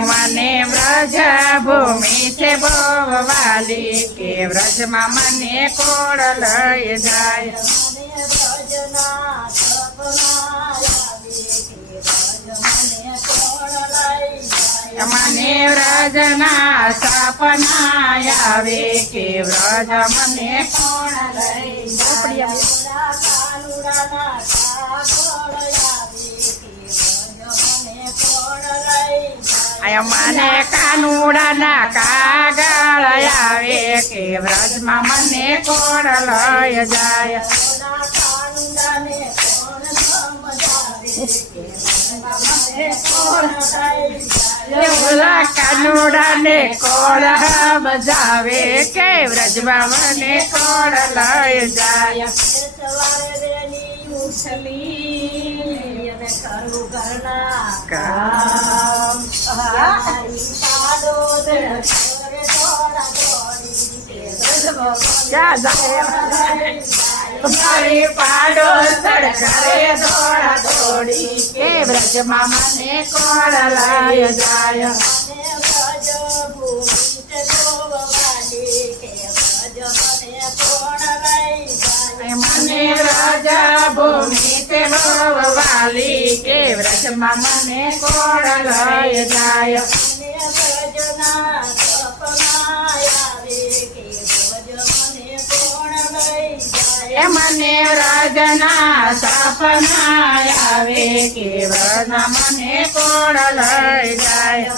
મને વ્રજ ભૂમિ છે ભોવાલી કે વ્રજમાં મને કોળ લઈ જાય. મને વ્રજના સપના આવી કે વ્રજ મને કોણ લઈ જાય મને વ્રજના સપના આવે કે વ્રજ મને કોણ લઈ જાય કાનુડા કાનુડાના કાગળ આવી કે વ્રજ મને કોણ લઈ જાય આય મને કાનુડાના કાગળ આવે કે વ્રજમાં મને કોણ લઈ જાય ઓલા કાનુડાને કોણ સમજાવે કે મને કોણ લઈ જાય ઓલા કાનુડાને કોળ બજાવે કે વ્રજમાં મને કોળ લઈ જાય સવારે વહેલી ઉઠલી અને કરું ઘરના કામ. હારી પાડો દે ઘરે દોડા દોડી કે જા જાય. મારી પાડો સડકારે દોડા દોડી કે વ્રજમાં મને કોળ લઈ જાય અને વ્રજ ભૂમિ છે ગોવાલી કે વ્રજ મને કોણ લઈ જાય મને રાજા ભૂમિ તે વાલી કે વ્રજમાં મને કોળ લઈ જાય મને રાજના સપના આવે કે વ્રજમાં મને કોણ લઈ જાય?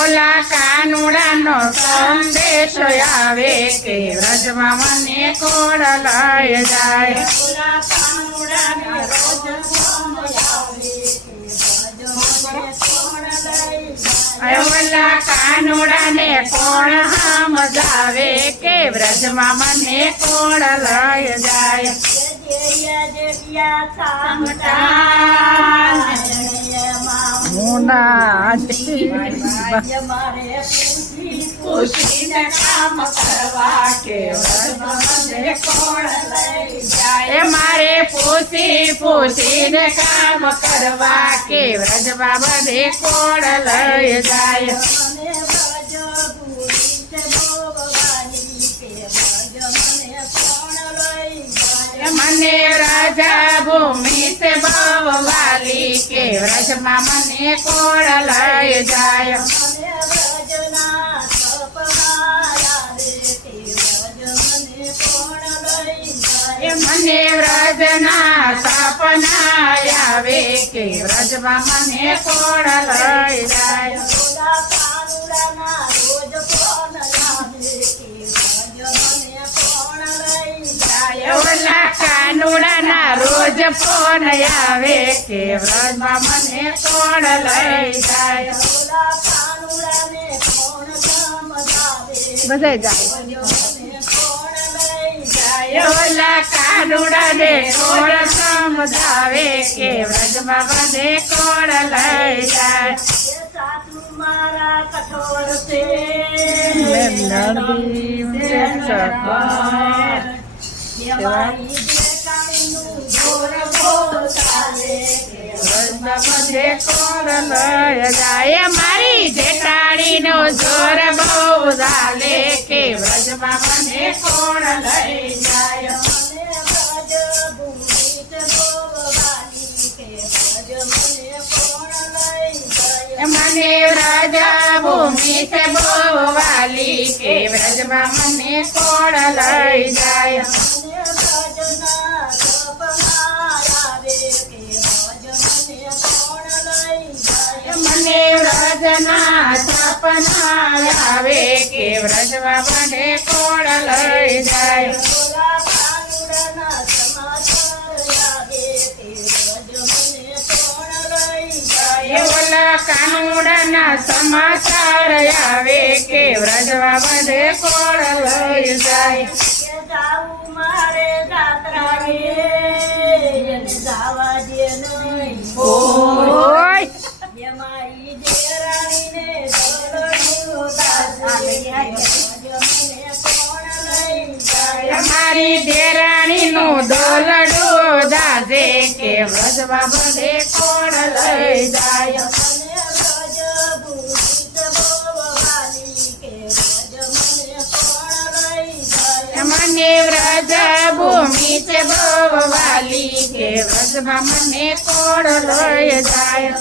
ઓલા કાનુડાનો સંદેશો આવે કે વ્રજ મને કોણ લઈ જાય? અવલા કાનોડાને કોણ સમજાવે કે વ્રજમાં મને કોણ લઈ જાય? હું કામ કરવા કે વ્રજમાં મને કોણ લઈ જાય એ મારે પૂછી પૂછીને કામ કરવા કે વ્રજમાં મને કોણ લઈ જાય એ મને રાજા ભૂમિ તે વાલી કે વ્રજમાં મને કોણ લઈ જાય એ મને વ્રજના સપના આવે કે વ્રજમાં મને કોણ લઈ જાય? રોજ ફોન આવે કે વ્રજમાં મને કોણ લઈ જાય? બધે જાય કોણ સમજાવે કે વ્રજમાં મને કોણ લઈ જાય. મારા કઠોળ છે નદી છે સવાર. મારી દેખાણીનું જોર બોલ ચાલે કે વ્રજમાં મને કોણ લઈ જાય મારી જેઠાણીનો જોર બહુ ચાલે કે વ્રજમાં મને કોણ લઈ જાય મને વ્રજ ભૂમિ છે ભોગવાની કે વ્રજ મને કોણ લઈ જાય એ મને રાજા ભૂમિ છે બહુ વાલી કે વ્રજમાં મને કોણ લઈ જાય વેદના સ્થાપના આવે કે વ્રજવા માટે કોણ લઈ જાય? ઓલા કાનુડાના સમાચાર આવે કે વ્રજવા બધે કોણ લઈ જાય? જાવું મારે દાતરાની મારી દેરાણી નો દોલડો દાજે કે વજવા ભલે કોણ લઈ જાય? વ્રજ ભૂમિ છે ભવવાલી, કે વ્રજમાં મને કોણ લઈ જાય?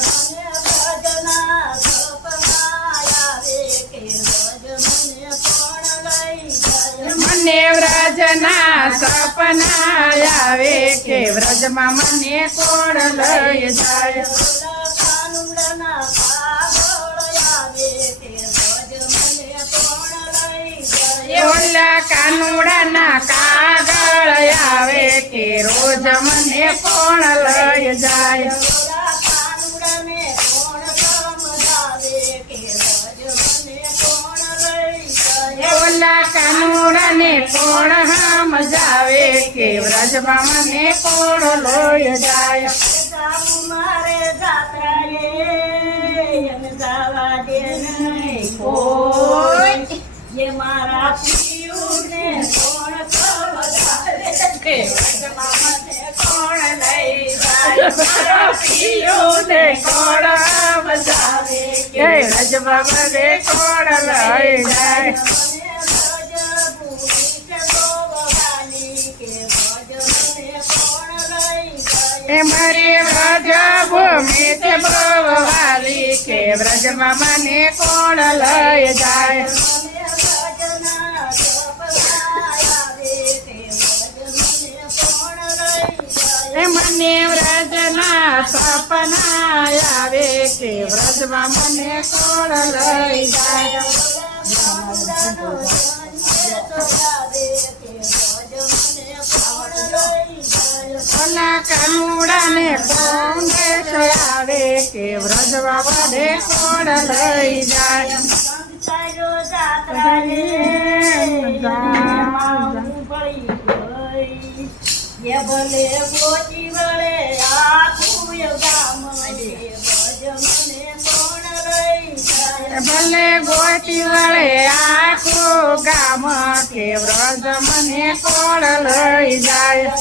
મને વ્રજના સપના આવે કે વ્રજમાં મને કોણ લઈ જાય? ઓલા કાનુડાના કાગળ આવે કે રોજ મને કોણ લઈ જાય? ઓલા કાનુડાને કોણ સમજાવે કે વ્રજમાં મને કોણ લઈ જાય મારે જાત્રાએ અને જવા દે નહીં કોઈ ये मारा पियूने कोण समजावे કે વ્રજમાં મને કોણ લઈ જાય મારા પિયુને કોણ સમજાવે કે વ્રજમાં મને કોણ લઈ જાય मरे व्रज भूमि ते के व्रज मने कोण लय जाए मने व्रजना सपनाया आवे के व्रज मने कोण लय जाए કાનુડાને કોંગ્રેસ આવે કે વ્રજ વડે કોણ લઈ જાય? ભલે ગોચી વળે આખું વળે આખું ગામ કે વ્રજ મને કોણ લઈ જાય?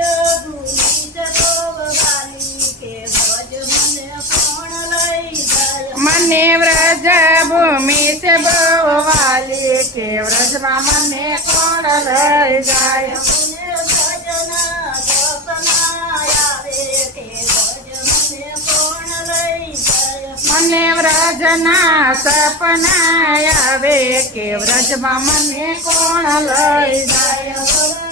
મને ભજ ભૂમિત ભોગવાની કે ભજ મને કોણ લઈ જાય મને વ્રજ ભૂમિ છે બહુ વાલી કે વ્રજમાં મને કોણ લઈ જાય મને ભજના સપના આવે કે ભજ મને કોણ લઈ જાય મને વ્રજના સપના આવે કે વ્રજમાં મને કોણ લઈ જાય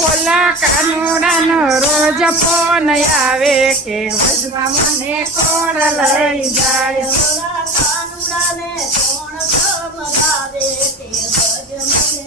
ઓલા કાનુડાનો રોજ ફોન આવે કે મને કોણ લઈ જાય? ઓલા કાનુડાને કોણ સમજાવે કે મને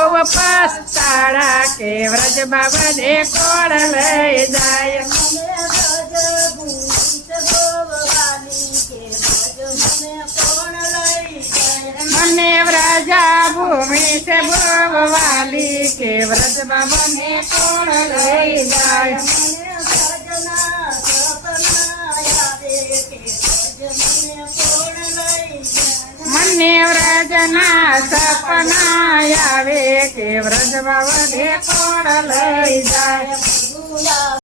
પસ્તાડા કે વ્રજમાં મને કોણ લઈ જાય મને ભજ ભૂમિત ભોગવાની કે ભજ મને કોણ લઈ જાય? મને વ્રજા ભૂમિ છે ભોગવાલી કે વ્રજમાં મને કોણ લઈ જાય મને ભજના સપના આવે કે ભજ મને કોણ લઈ નેવ રાજના સપના આવે કે વ્રજ બાવા લઈ જાય?